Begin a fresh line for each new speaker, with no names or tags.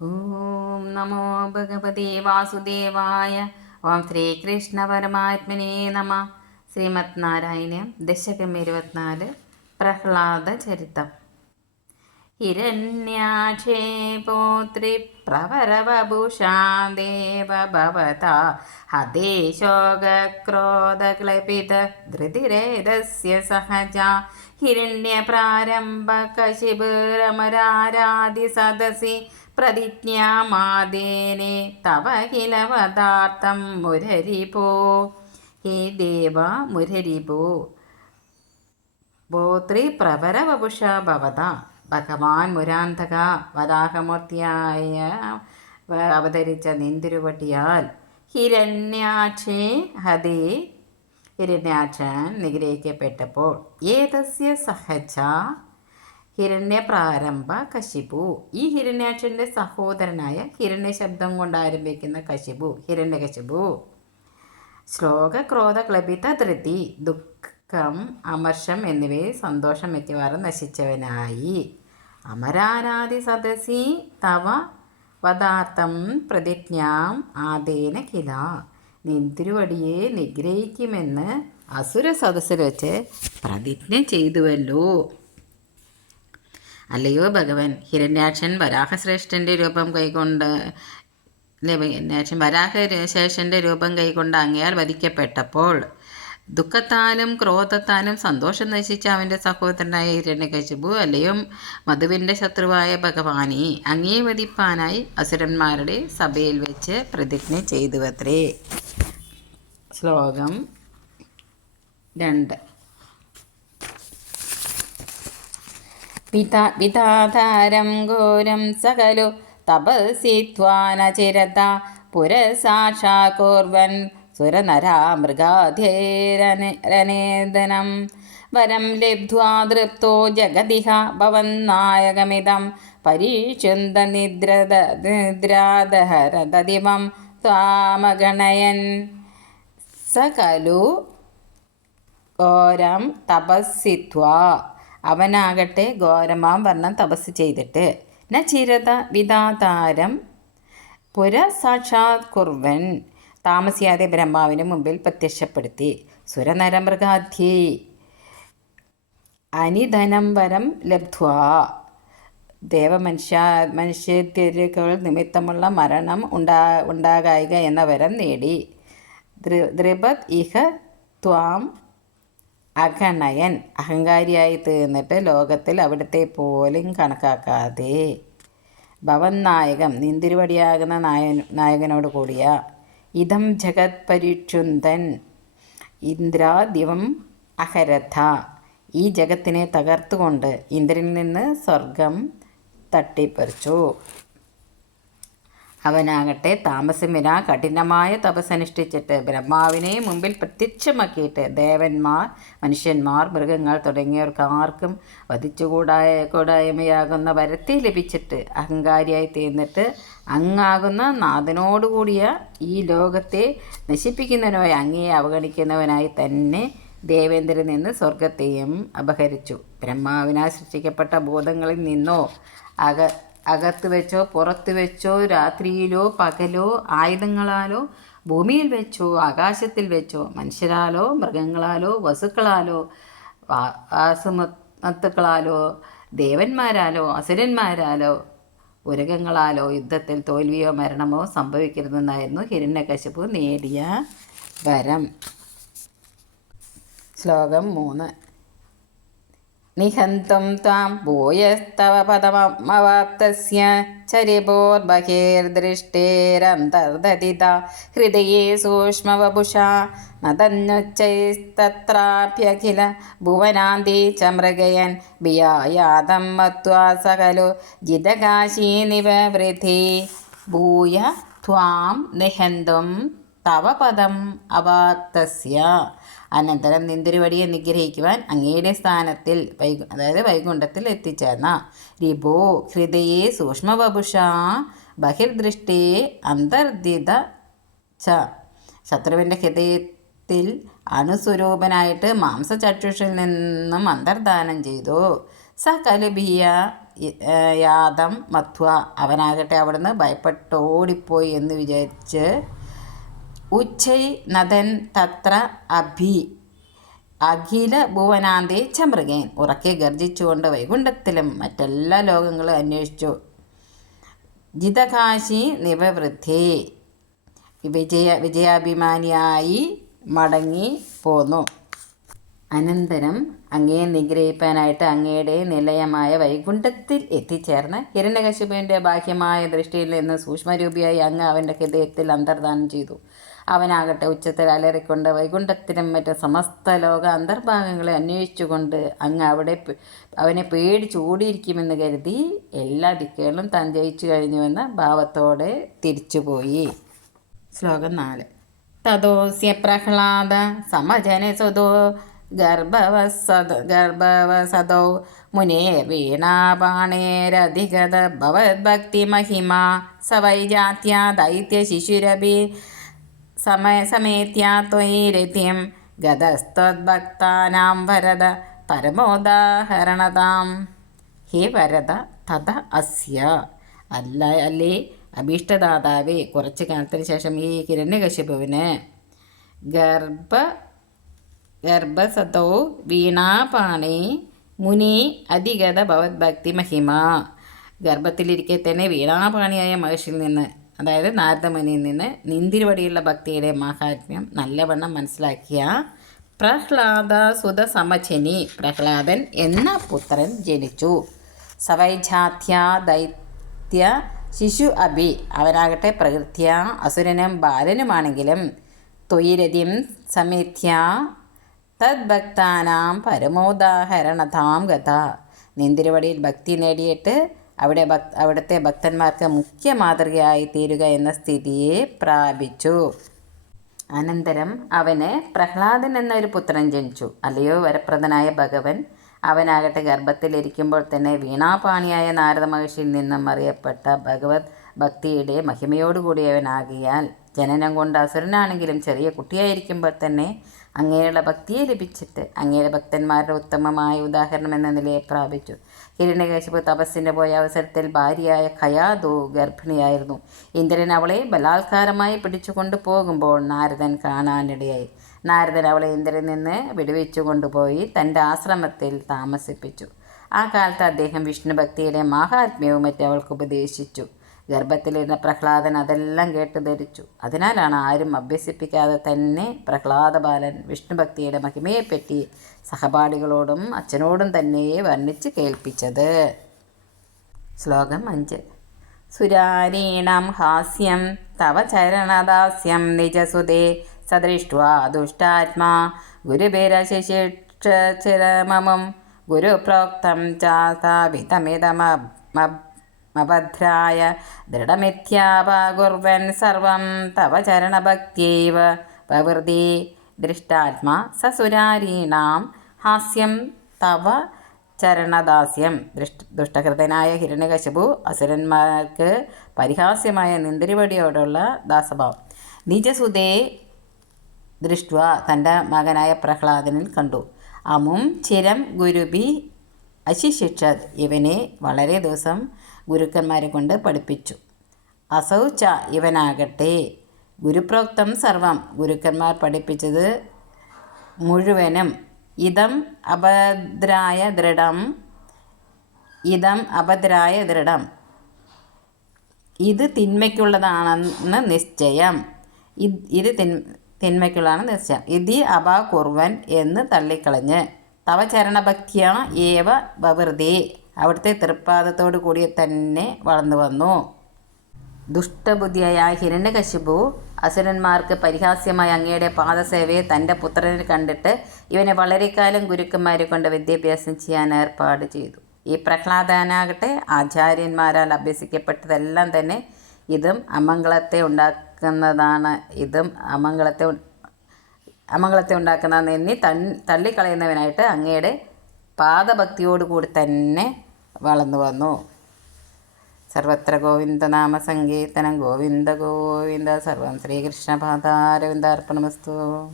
ഓം നമോ ഭഗവതേ വാസുദേവായ ഓം ശ്രീകൃഷ്ണ പരമാത്മനേ നമ. ശ്രീമത് നാരായണ ദശകം ഇരുപത്തിനാല് പ്രഹ്ലാദ ചരിത്രം ഹിരണ്യാക്ഷേ പോത്രി പ്രവരവഭൂഷാദേവഭവത ദേവ ഭവത ഹതേ ശോകക്രോധക്ലപിത ധൃതിരേതസ്യ സഹജ ഹിരണ്യപ്രാരംഭകശിബിരമരാരാധി സദസി പ്രതിജ്ഞാമാദേനെ തവ കില പദാർത്ഥം മുരരിപോ. ഹേ ദേവ മുരരിപോ. ഭോത്രി പ്രവരവപുഷ ഭവത. ഭഗവാൻ മുരാന്തക വരാഹമൂർത്തിയായ അവതരിച്ച നിന്തിരുവട്ടിയാൽ ഹിരണ്യാക്ഷേ ഹതേ. ഹിരണ്യാക്ഷൻ നിഗ്രഹിക്കപ്പെട്ടപ്പോൾ ഏതസ്യ സഹജ ഹിരണ്യപ്രാരംഭ കശിപു. ഈ ഹിരണ്യാക്ഷന്റെ സഹോദരനായ ഹിരണ്യ ശബ്ദം കൊണ്ട് ആരംഭിക്കുന്ന കശിപു ഹിരണ്യകശിപു. ശ്ലോക ക്രോധ ക്ലബിത ധൃതി ദുഃഖം അമർഷം എന്നിവയെ സന്തോഷം മിക്കവാറും നശിച്ചവനായി. അമരാരാധി സദസി തവ പദാർത്ഥം പ്രതിജ്ഞാം ആദേന കില നിന്തിരുവടിയെ നിഗ്രഹിക്കുമെന്ന് അസുര സദസ്സിൽ വെച്ച് പ്രതിജ്ഞ ചെയ്തുവല്ലോ. അല്ലയോ ഭഗവൻ? ഹിരണ്യാക്ഷൻ വരാഹശ്രേഷ്ഠന്റെ രൂപം കൈകൊണ്ട് ഹിരണ്യാക്ഷൻ വരാഹശേഷന്റെ രൂപം കൈകൊണ്ട് അങ്ങയാൽ വധിക്കപ്പെട്ടപ്പോൾ ദുഃഖത്താലും ക്രോധത്താലും സന്തോഷം നശിച്ച അവന്റെ സഹോദരനായ ഹിരണ്യകശിപു അല്ലയോ മധുവിന്റെ ശത്രുവായ ഭഗവാനെ അങ്ങേ വധിപ്പാനായി അസുരന്മാരുടെ സഭയിൽ വെച്ച് പ്രതിജ്ഞ ചെയ്തുവത്രേ. ശ്ലോകം രണ്ട്. പിതാ പിതാധാരം ഘോരം സകലു തപസിത്വാനചിരത പുരസാക്ഷാകുർവൻ സുരനരാ മൃഗാധേരനേദനം വരം ലബ്ധ്വാ തൃപ്തോ ജഗതിഹ ഭവന്നായകമിതം. പരീക്ഷുന്ത നിദ്രത നിദ്രാദഹരതദിവം ത്വാമഗണയൻ. സകലു ഘോരം തപസ്സിത്വാ അവനാകട്ടെ ഘോരമാം വർണം തപസ് ചെയ്തിട്ട്. ന ചിരത വിധാതാരം പുര സാക്ഷാത് കുർവൻ താമസിയാതെ ബ്രഹ്മാവിന് മുമ്പിൽ പ്രത്യക്ഷപ്പെടുത്തി. സുരനരമൃഗാധ്യേ അനിധനം വരം ലബ്ധ്വ. ദേവമനുഷ്യ മനുഷ്യത്യരുകൾ നിമിത്തമുള്ള മരണം ഉണ്ടാ ഉണ്ടാകായിക എന്ന വരം നേടി. ദ്രിപത് ഇഹ ത്വാം അഗണയൻ അഹങ്കാരിയായി തീർന്നിട്ട് ലോകത്തിൽ അവിടുത്തെ പോലും കണക്കാക്കാതെ. ഭവൻ നായകം നിന്തിരുവടിയാകുന്ന നായ നായകനോട് കൂടിയ ഇതം ജഗത് പരിക്ഷുന്തൻ ഇന്ദ്രാദിവം അഹരഥ. ഈ ജഗത്തിനെ തകർത്തുകൊണ്ട് ഇന്ദ്രനിൽ നിന്ന് സ്വർഗം തട്ടിപ്പറിച്ചു. അവനാകട്ടെ താമസമില്ല കഠിനമായ തപസ്സനുഷ്ഠിച്ചിട്ട് ബ്രഹ്മാവിനെ മുമ്പിൽ പ്രത്യക്ഷമാക്കിയിട്ട് ദേവന്മാർ മനുഷ്യന്മാർ മൃഗങ്ങൾ തുടങ്ങിയവർക്ക് ആർക്കും വധിച്ചുകൂടായ കൂടായ്മയാകുന്ന വരത്തെ ലഭിച്ചിട്ട് അഹങ്കാരിയായി തീർന്നിട്ട് അങ്ങാകുന്ന നാഥനോടുകൂടിയ ഈ ലോകത്തെ നശിപ്പിക്കുന്നവനായി അങ്ങയെ അവഗണിക്കുന്നവനായി തന്നെ ദേവേന്ദ്രൻ നിന്ന് സ്വർഗത്തെയും അപഹരിച്ചു. ബ്രഹ്മാവിനാൽ സൃഷ്ടിക്കപ്പെട്ട ബോധങ്ങളിൽ നിന്നോ അക അകത്ത് വെച്ചോ പുറത്ത് വെച്ചോ രാത്രിയിലോ പകലോ ആയുധങ്ങളാലോ ഭൂമിയിൽ വെച്ചോ ആകാശത്തിൽ വെച്ചോ മനുഷ്യരാലോ മൃഗങ്ങളാലോ വസുക്കളാലോ വാസമത്തുക്കളാലോ ദേവന്മാരാലോ അസുരന്മാരാലോ ഉരകങ്ങളാലോ യുദ്ധത്തിൽ തോൽവിയോ മരണമോ സംഭവിക്കരുതെന്നായിരുന്നു ഹിരണ്യകശിപു നേടിയ വരം. ശ്ലോകം മൂന്ന്. നിഹന്തും ത്വാം ഭൂയസ്തവ പദമവാപ്തസ്യ ചരിപോർബഹിർദൃഷ്ടേരന്തർദതിത ഹൃദയേ സൂക്ഷ്മവപുഷാ നതന്നുച്ചൈസ്തത്രാഭ്യഖില ഭുവനാന്തി ച മൃഗയൻ ബിയായാതം മത്വാ സകലു ജിതകാശീ നിവൃതി ഭൂയ ത്വാം നിഹന്തും തവ പദം അവാപ്തസ്യ അനന്തരം നിന്തിരുവടിയെ നിഗ്രഹിക്കുവാൻ അങ്ങയുടെ സ്ഥാനത്തിൽ വൈകു അതായത് വൈകുണ്ഠത്തിൽ എത്തിച്ചേർന്ന. രിഭോ ഹൃദയേ സൂക്ഷ്മവപുഷ ബഹിർദൃഷ്ടേ അന്തർദിത ച. ശത്രുവിന്റെ ഹൃദയത്തിൽ അണുസ്വരൂപനായിട്ട് മാംസചക്ഷുഷിൽ നിന്നും അന്തർദാനം ചെയ്തു. സ കലുബിയ യാതം മധ്വ. അവനാകട്ടെ അവിടുന്ന് ഭയപ്പെട്ടോടിപ്പോയി എന്ന് വിചാരിച്ച് ഉച്ചൈ നദൻ തത്ര അഭി. അഖില ഭുവനാന്തി ചമൃഗേൻ. ഉറക്കെ ഗർജിച്ചുകൊണ്ട് വൈകുണ്ഠത്തിലും മറ്റെല്ലാ ലോകങ്ങളും അന്വേഷിച്ചു. ജിതകാശി നിവവൃദ്ധി. വിജയ വിജയാഭിമാനിയായി മടങ്ങി പോന്നു. അനന്തരം അങ്ങയെ നിഗ്രഹിപ്പാനായിട്ട് അങ്ങയുടെ നിലയമായ വൈകുണ്ഠത്തിൽ എത്തിച്ചേർന്ന് ഹിരണ്യകശിപുവിന്റെ ബാഹ്യമായ ദൃഷ്ടിയിൽ നിന്ന് സൂക്ഷ്മരൂപിയായി അങ്ങ് അവന്റെ ഹൃദയത്തിൽ അന്തർദാനം ചെയ്തു. അവനാകട്ടെ ഉച്ചത്തിൽ അലറിക്കൊണ്ട് വൈകുണ്ഠത്തിലും മറ്റ് സമസ്ത ലോക അന്തർഭാഗങ്ങളെ അന്വേഷിച്ചുകൊണ്ട് അങ്ങ് അവിടെ അവനെ പേടിച്ച് ഓടിയിരിക്കുമെന്ന് കരുതി എല്ലാ ദിക്കുകളും താൻ ജയിച്ചു കഴിഞ്ഞുവെന്ന ഭാവത്തോടെ തിരിച്ചുപോയി. ശ്ലോകം നാല്. തദോസ്യ പ്രഹ്ലാദ സമജനസുതോ ഗർഭവസദ ഗർഭവസദോ മുനേ വീണാപാണേരധിഗത ഭവദ്ഭക്തിമഹിമാ സ വൈജാത്യ ദൈത്യശിശുരഭി സമയ സമേത്യ ത്വയി രഥ്യം ഗതസ്ത്വദ്ഭക്താനാം വരദ പരമോദാഹരണതാം. ഹേ വരദ തഥ അസ്യ. അല്ല അല്ലേ? അഭീഷ്ടദാതാവേ കുറച്ച് കാലത്തിന് ശേഷം ഈ ഹിരണ്യകശിപുവിന് ഗർഭ ഗർഭസതോ വീണാപാണി മുനി അധികത ഭവത്ഭക്തി മഹിമ. ഗർഭത്തിലിരിക്കെ തന്നെ വീണാപാണിയായ മഹർഷിയിൽ നിന്ന് അതായത് നാരദമുനിയിൽ നിന്ന് നിന്തിരുവടിയുള്ള ഭക്തിയുടെ മഹാത്മ്യം നല്ലവണ്ണം മനസ്സിലാക്കിയ പ്രഹ്ലാദ സുത സമചനി പ്രഹ്ലാദൻ എന്ന പുത്രൻ ജനിച്ചു. സവൈജാത്യ ദൈത്യ ശിശു അഭി. അവനാകട്ടെ പ്രകൃത്യ അസുരനും ബാലനുമാണെങ്കിലും തൊയിരതിം സമേത്യ തദ്ഭക്താനാം പരമോദാഹരണതാം ഗത. നിന്തിരുവടിയിൽ ഭക്തി നേടിയിട്ട് അവിടെ ഭക് അവിടുത്തെ ഭക്തന്മാർക്ക് മുഖ്യ മാതൃകയായി തീരുക എന്ന സ്ഥിതിയെ പ്രാപിച്ചു. അനന്തരം അവന് പ്രഹ്ലാദൻ എന്നൊരു പുത്രൻ ജനിച്ചു. അല്ലയോ വരപ്രദനായ ഭഗവൻ അവനാകട്ടെ ഗർഭത്തിലിരിക്കുമ്പോൾ തന്നെ വീണാപാണിയായ നാരദ മഹർഷിയിൽ നിന്നും അറിയപ്പെട്ട ഭഗവത് ഭക്തിയുടെ മഹിമയോടുകൂടിയവനാകിയാൽ ജനനം കൊണ്ട് അസുരനാണെങ്കിലും ചെറിയ കുട്ടിയായിരിക്കുമ്പോൾ തന്നെ അങ്ങനെയുള്ള ഭക്തിയെ ലഭിച്ചിട്ട് അങ്ങയുടെ ഭക്തന്മാരുടെ ഉത്തമമായ ഉദാഹരണം എന്ന നിലയെ പ്രാപിച്ചു. ഹിരണ്യകശിപു തപസ്സിന് പോയ അവസരത്തിൽ ഭാര്യയായ ഖയാദു ഗർഭിണിയായിരുന്നു. ഇന്ദ്രൻ അവളെ ബലാത്കാരമായി പിടിച്ചു പോകുമ്പോൾ നാരദൻ കാണാനിടയായി. നാരദൻ അവളെ ഇന്ദ്രൻ നിന്ന് വിടുവിച്ചു കൊണ്ടുപോയി തന്റെ ആശ്രമത്തിൽ താമസിപ്പിച്ചു. ആ കാലത്ത് അദ്ദേഹം വിഷ്ണുഭക്തിയുടെ മാഹാത്മ്യവും മറ്റും അവൾക്ക് ഉപദേശിച്ചു. ഗർഭത്തിലിരുന്ന പ്രഹ്ലാദൻ അതെല്ലാം കേട്ട് ധരിച്ചു. അതിനാലാണ് ആരും അഭ്യസിപ്പിക്കാതെ തന്നെ പ്രഹ്ലാദ ബാലൻ വിഷ്ണുഭക്തിയുടെ മഹിമയെപ്പറ്റി സഹപാഠികളോടും അച്ഛനോടും തന്നെ വർണിച്ച് കേൾപ്പിച്ചത്. ശ്ലോകം അഞ്ച്. സുരാരീണം ഹാസ്യം തവ ചരണദാസ്യം നിജസുതേ സദൃഷ്ട്വാ ദുഷ്ടാത്മാ. ഗുരുഭിരശിഷിക്ഷരമമും ഗുരുപ്രോക്തം ചാഥാവിതമിതമ അഭദ്രായ ദൃഢമിഥ്യാപാകുർവൻ സർവം തവ ചരണഭക്തിയൈവ. പ്രവൃത്തി ദൃഷ്ടാത്മാ സസുരാരീണാം ഹാസ്യം തവ ചരണദാസ്യം. ദൃഷ്ട ദുഷ്ടകൃതനായ ഹിരണ്യകശിപു അസുരന്മാർക്ക് പരിഹാസ്യമായ നിന്ദിരിപടിയോടുള്ള ദാസഭാവം. നിജസുതേ ദൃഷ്ട തന്റെ മകനായ പ്രഹ്ലാദനിൽ കണ്ടു. അമും ചിരം ഗുരുബി അശിശിക്ഷത് ഇവനെ വളരെ ദിവസം ഗുരുക്കന്മാരെ കൊണ്ട് പഠിപ്പിച്ചു. അസൗച്ച ഇവനാകട്ടെ. ഗുരുപ്രോക്തം സർവം. ഗുരുക്കന്മാർ പഠിപ്പിച്ചത് മുഴുവനും ഇതം അഭദ്രായ ദൃഢം. ഇതം അഭദ്രായ ദൃഢം. ഇത് തിന്മയ്ക്കുള്ളതാണെന്ന് നിശ്ചയം. ഇത് തിൻ തിന്മയ്ക്കുള്ളതാണ് നിശ്ചയം. ഇതി അബ കുർവൻ എന്ന് തള്ളിക്കളഞ്ഞ് തവ ചരണഭക്തിയ ഏവ ബവൃതി. അവിടുത്തെ തൃപ്പാദത്തോടു കൂടി തന്നെ വളർന്നു വന്നു. ദുഷ്ടബുദ്ധിയായ ഹിരണ്യകശിപു അസുരന്മാർക്ക് പരിഹാസ്യമായ അങ്ങയുടെ പാദസേവയെ തന്റെ പുത്രനെ കണ്ടിട്ട് ഇവനെ വളരെക്കാലം ഗുരുക്കന്മാരെ കൊണ്ട് വിദ്യാഭ്യാസം ചെയ്യാൻ ഏർപ്പാട് ചെയ്തു. ഈ പ്രഹ്ലാദനാകട്ടെ ആചാര്യന്മാരാൽ അഭ്യസിക്കപ്പെട്ടതെല്ലാം തന്നെ ഇതും അമംഗളത്തെ ഉണ്ടാക്കുന്നതാണ് ഇതും അമംഗളത്തെ അമംഗളത്തെ ഉണ്ടാക്കുന്നതെന്ന് എണ്ണി തള്ളിക്കളയുന്നവനായിട്ട് അങ്ങയുടെ പാദഭക്തിയോടുകൂടി തന്നെ വളർന്നു വന്നു. സർവത്ര ഗോവിന്ദനാമ സങ്കീർത്തനം ഗോവിന്ദ ഗോവിന്ദ. സർവം ശ്രീകൃഷ്ണപാദാരവിന്ദാർപ്പണമസ്തു.